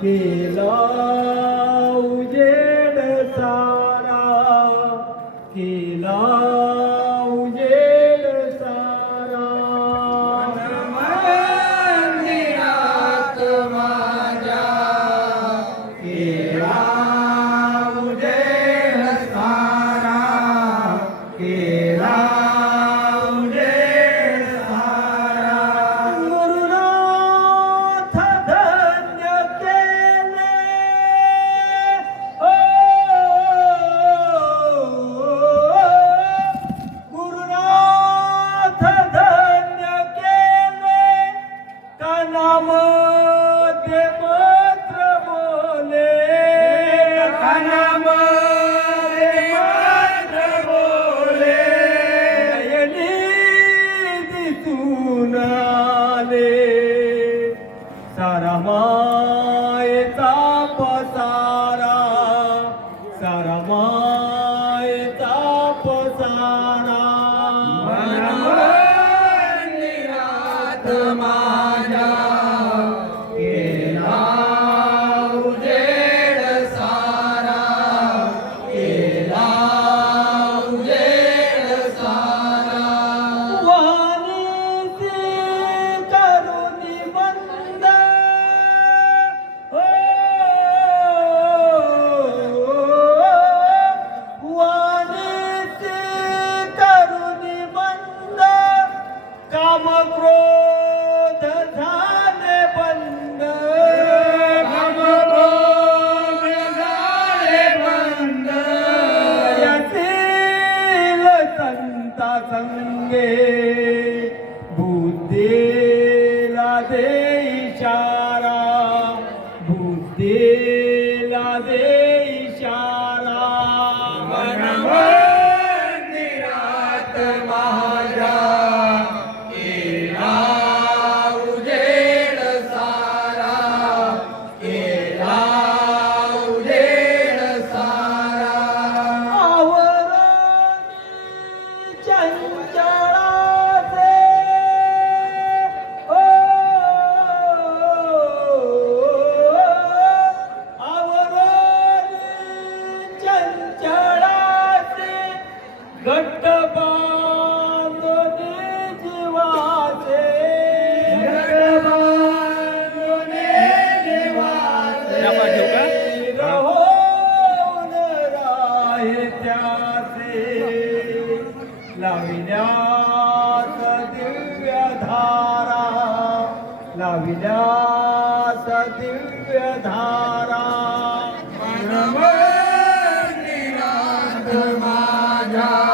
કેલા ઉજેડ સારા કેલા ઉજેડ గుణాలే సరమాయ తాపసారా సరమాయ తాపసారా మనమ నిరాత్మా সঙ্গে বুদ্ধি লাদে ইশারা বুদ্ধি লাদে लविलास दिव्यधारा लविलास दिव्यधारा रमण निराध माझा